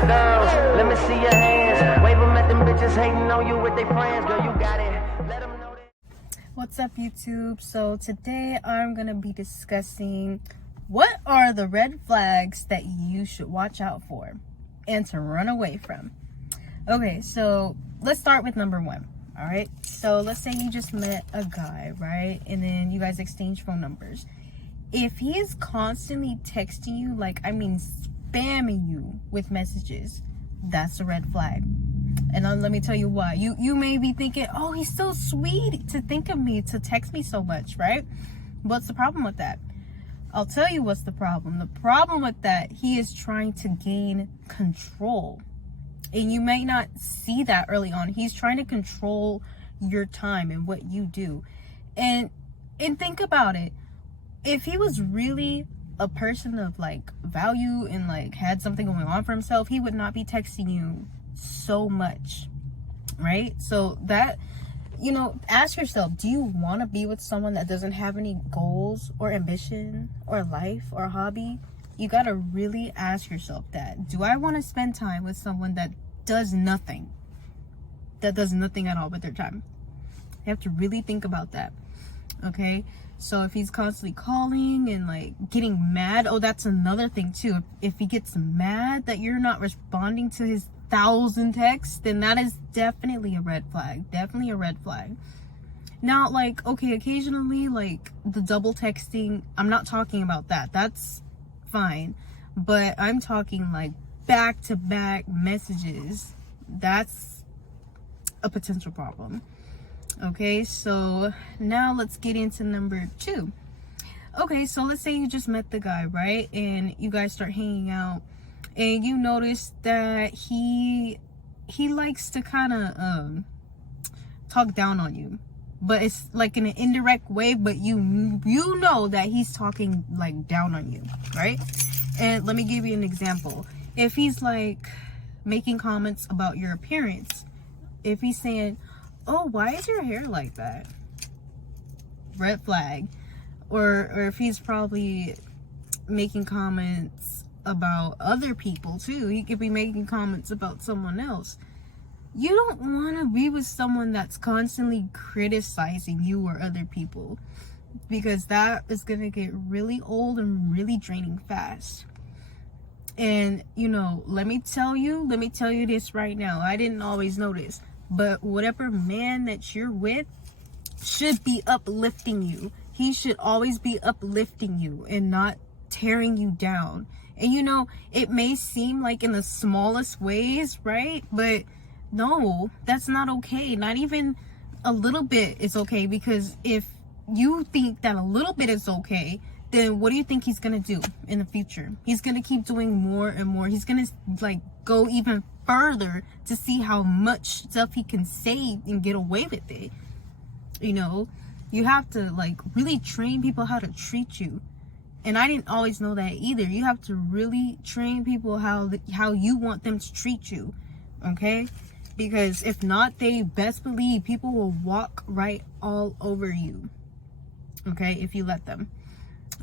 the girls, let me see your hands. Wave them at them bitches hating on you with their friends. Girl, you got it. Let them know that. What's up, YouTube? So today I'm gonna be discussing what are the red flags that you should watch out for and to run away from. Okay, so let's start with number one. All right, so let's say you just met a guy, right? And then you guys exchange phone numbers. If he is constantly texting you, spamming you with messages, that's a red flag. And let me tell you why. You may be thinking, oh, he's so sweet to think of me, to text me so much, right? What's the problem with that? I'll tell you what's the problem. The problem with that, he is trying to gain control. And you may not see that early on. He's trying to control your time and what you do. And think about it. If he was really a person of value and had something going on for himself, he would not be texting you so much, right? So that, ask yourself, do you want to be with someone that doesn't have any goals or ambition or life or hobby? You got to really ask yourself that. Do I want to spend time with someone that does nothing at all with their time? You have to really think about that. Okay, so if he's constantly calling and getting mad, oh, that's another thing too. If he gets mad that you're not responding to his 1,000 texts, then that is definitely a red flag. Now, okay, occasionally the double texting, I'm not talking about that. That's fine, but I'm talking back-to-back messages. That's a potential problem. Okay, so now let's get into number two. Okay, so let's say you just met the guy, right? And you guys start hanging out, and you notice that he likes to kind of talk down on you, but it's in an indirect way, but you know that he's talking down on you, right? And let me give you an example. If he's making comments about your appearance, if he's saying, oh, why is your hair like that? Red flag. Or if he's probably making comments about other people too. He could be making comments about someone else. You don't want to be with someone that's constantly criticizing you or other people, because that is going to get really old and really draining fast. And let me tell you this right now. I didn't always know this, but whatever man that you're with should be uplifting you. He should always be uplifting you and not tearing you down. And it may seem in the smallest ways, right? But no, that's not okay. Not even a little bit is okay, because if you think that a little bit is okay, then what do you think he's gonna do in the future? He's gonna keep doing more and more. He's gonna go even further to see how much stuff he can say and get away with it. You have to really train people how to treat you. And I didn't always know that either. You have to really train people how you want them to treat you, okay? Because if not, they best believe people will walk right all over you, okay, if you let them.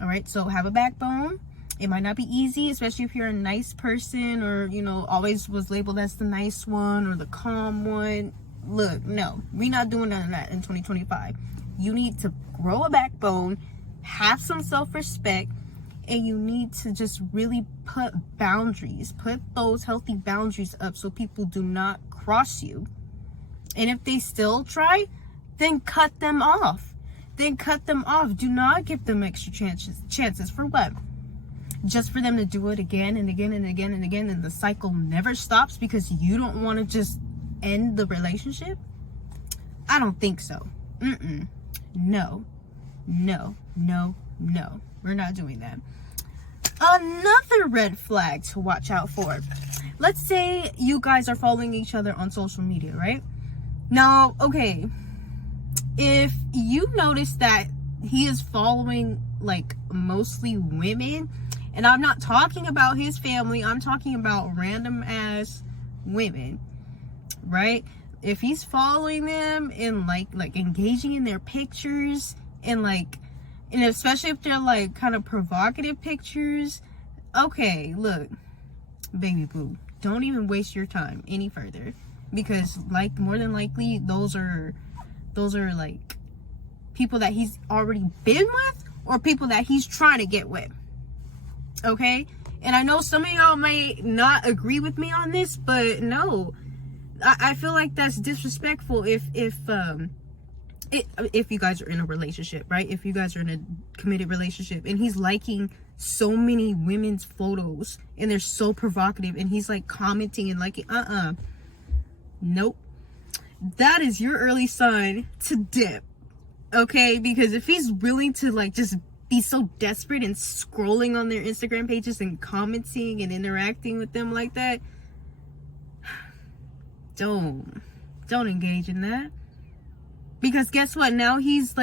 All right, so have a backbone. It might not be easy, especially if you're a nice person, or always was labeled as the nice one or the calm one. Look, no, we're not doing none of that in 2025. You need to grow a backbone, have some self-respect, and you need to just really put those healthy boundaries up so people do not cross you. And if they still try, then cut them off. Do not give them extra chances. For what? Just for them to do it again and again and again and again, and the cycle never stops because you don't want to just end the relationship? I don't think so. No. We're not doing that. Another red flag to watch out for. Let's say you guys are following each other on social media, right? Now, okay, if you notice that he is following mostly women, and I'm not talking about his family, I'm talking about random ass women, right? If he's following them and engaging in their pictures and especially if they're kind of provocative pictures, okay, look, baby boo, don't even waste your time any further, because like more than likely those are like people that he's already been with or people that he's trying to get with. Okay? And I know some of y'all may not agree with me on this, but no, I feel like that's disrespectful if you guys are in a relationship, right? If you guys are in a committed relationship and he's liking so many women's photos and they're so provocative and he's like commenting and liking, nope. That is your early sign to dip. Okay? Because if he's willing to like just be so desperate and scrolling on their Instagram pages and commenting and interacting with them like that, don't engage in that. Because guess what? Now he's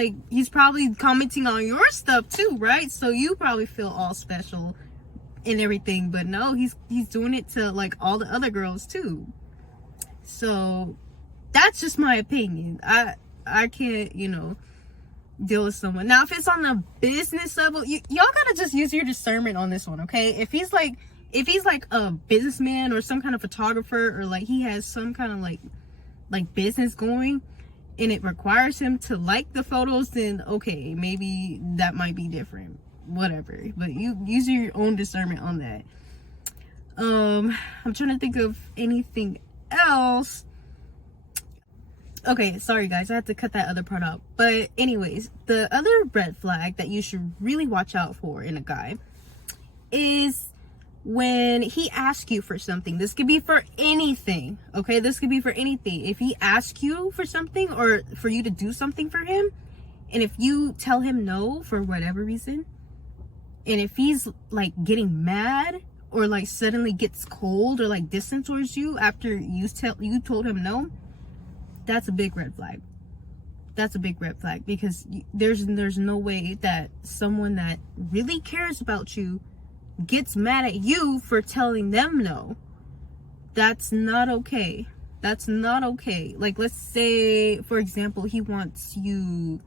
probably commenting on your stuff too, right? So you probably feel all special and everything, but no, he's doing it to like all the other girls too. So that's just my opinion. I can't, deal with someone. Now, if it's on the business level, y'all gotta just use your discernment on this one, okay? If he's like a businessman or some kind of photographer, or like he has some kind of like business going and it requires him to like the photos, then okay, maybe that might be different, whatever. But you use your own discernment on that. I'm trying to think of anything else. Okay, sorry guys, I had to cut that other part out. But anyways, the other red flag that you should really watch out for in a guy is when he asks you for something. This could be for anything, okay? This could be for anything. If he asks you for something or for you to do something for him, and if you tell him no for whatever reason, and if he's like getting mad or like suddenly gets cold or like distant towards you after you told him no, that's a big red flag. That's a big red flag, because there's no way that someone that really cares about you gets mad at you for telling them no. That's not okay. That's not okay. Like, let's say, for example, he wants you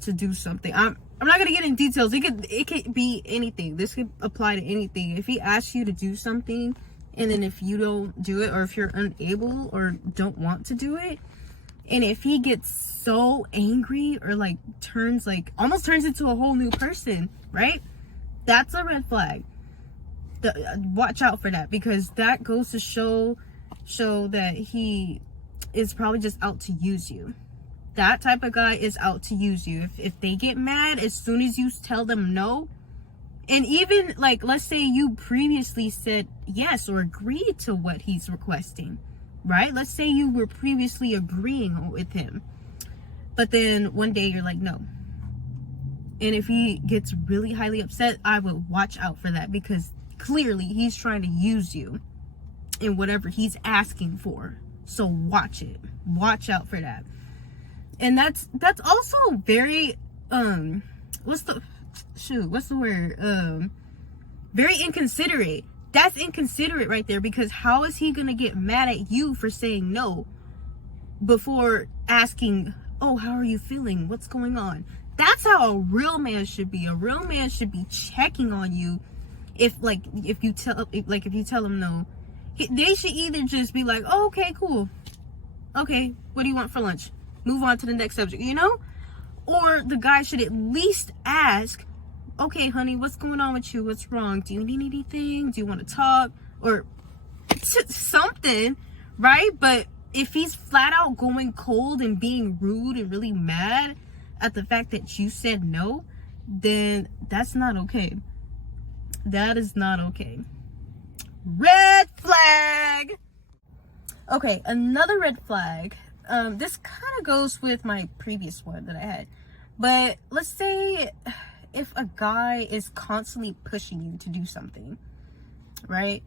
to do something. I'm not gonna get in details. It could be anything. This could apply to anything. If he asks you to do something, and then if you don't do it, or if you're unable or don't want to do it, and if he gets so angry or like almost turns into a whole new person, right? That's a red flag. Watch out for that, because that goes to show that he is probably just out to use you. That type of guy is out to use you. If they get mad as soon as you tell them no, and even like, let's say you previously said yes or agreed to what he's requesting, right? Let's say you were previously agreeing with him, but then one day you're like, no. And if he gets really highly upset, I would watch out for that, because clearly he's trying to use you in whatever he's asking for. So watch it. Watch out for that. And that's also very what's the word? Very inconsiderate. That's inconsiderate right there, because how is he gonna get mad at you for saying no before asking, oh, how are you feeling? What's going on? That's how a real man should be. A real man should be checking on you. If you tell him no, they should either just be like, oh, okay, cool. Okay, what do you want for lunch? Move on to the next subject, Or the guy should at least ask, okay, honey, what's going on with you? What's wrong? Do you need anything? Do you want to talk? Or something, right? But if he's flat out going cold and being rude and really mad at the fact that you said no, then that's not okay. That is not okay. Red flag. Okay, another red flag. This kind of goes with my previous one that I had. But let's say if a guy is constantly pushing you to do something, right?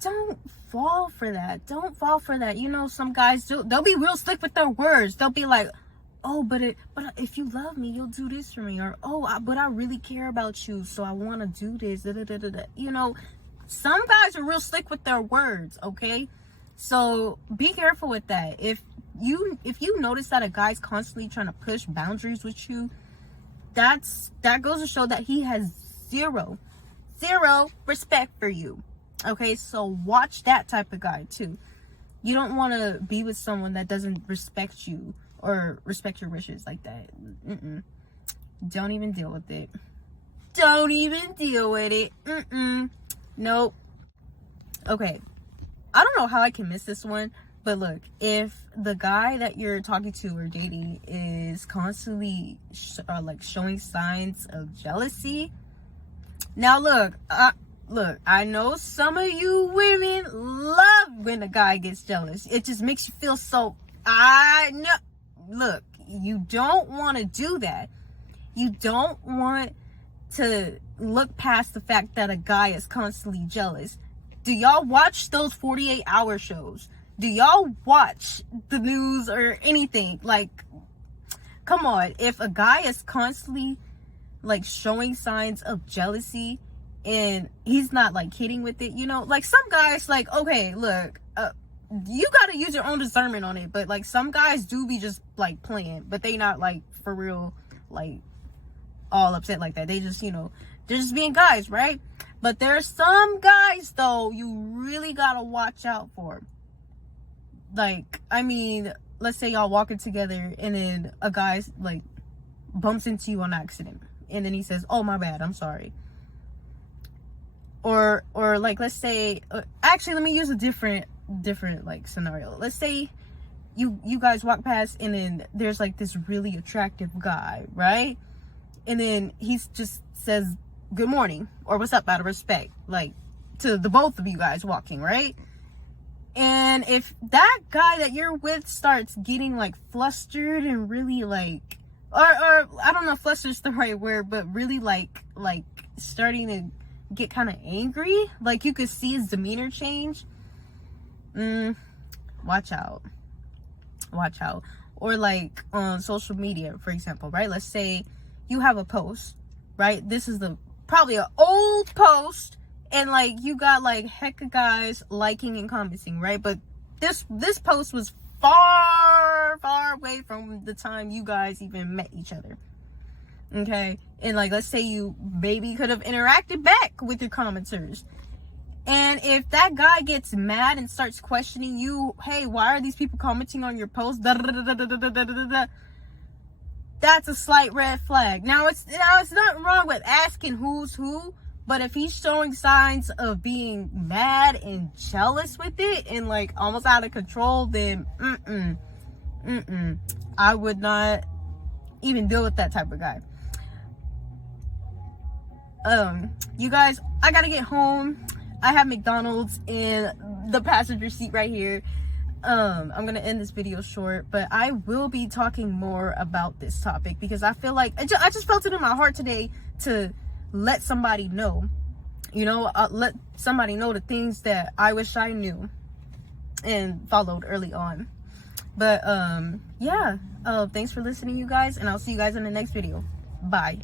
Don't fall for that. Don't fall for that. Some guys they'll be real slick with their words. They'll be like, oh, but if you love me, you'll do this for me. Or, but I really care about you, so I want to do this. Da, da, da, da, da. Some guys are real slick with their words, okay? So be careful with that. If you notice that a guy's constantly trying to push boundaries with you, that goes to show that he has zero zero respect for you. Okay, so watch that type of guy too. You don't want to be with someone that doesn't respect you or respect your wishes like that. Don't even deal with it. Don't even deal with it. Nope. Okay, I don't know how I can miss this one, but look, if the guy that you're talking to or dating is constantly like showing signs of jealousy. Now look, I know some of you women love when a guy gets jealous. It just makes you feel so, I know. Look, you don't want to do that. You don't want to look past the fact that a guy is constantly jealous. Do y'all watch those 48-hour shows? Do y'all watch the news or anything? Like, come on. If a guy is constantly like showing signs of jealousy and he's not like kidding with it, you know, like some guys, like, okay, look, you got to use your own discernment on it. But like some guys do be just like playing, but they not like for real, like all upset like that. They just, you know, they're just being guys, right? But there's some guys though you really gotta watch out for. Like, I mean, let's say y'all walking together and then a guy like bumps into you on accident and then he says, "Oh, my bad, I'm sorry." Or like, let's say, actually, let me use a different like scenario. Let's say you guys walk past and then there's like this really attractive guy, right? And then he just says good morning or what's up out of respect, like to the both of you guys walking, right? And if that guy that you're with starts getting like flustered and really like, or I don't know if flustered is the right word, but really like starting to get kind of angry, like you could see his demeanor change, watch out. Or like on social media, for example, right? Let's say you have a post, right? This is probably an old post, and like you got like heck of guys liking and commenting, right? But this post was far away from the time you guys even met each other. Okay, and like let's say you maybe could have interacted back with your commenters, and if that guy gets mad and starts questioning you, hey, why are these people commenting on your post? That's a slight red flag. Now it's nothing wrong with asking who's who, but if he's showing signs of being mad and jealous with it and like almost out of control, then I would not even deal with that type of guy. You guys, I gotta get home. I have McDonald's in the passenger seat right here. I'm gonna end this video short, but I will be talking more about this topic because I feel like I just felt it in my heart today to let somebody know, you know, let somebody know the things that I wish I knew and followed early on. But yeah, thanks for listening, you guys, and I'll see you guys in the next video. Bye.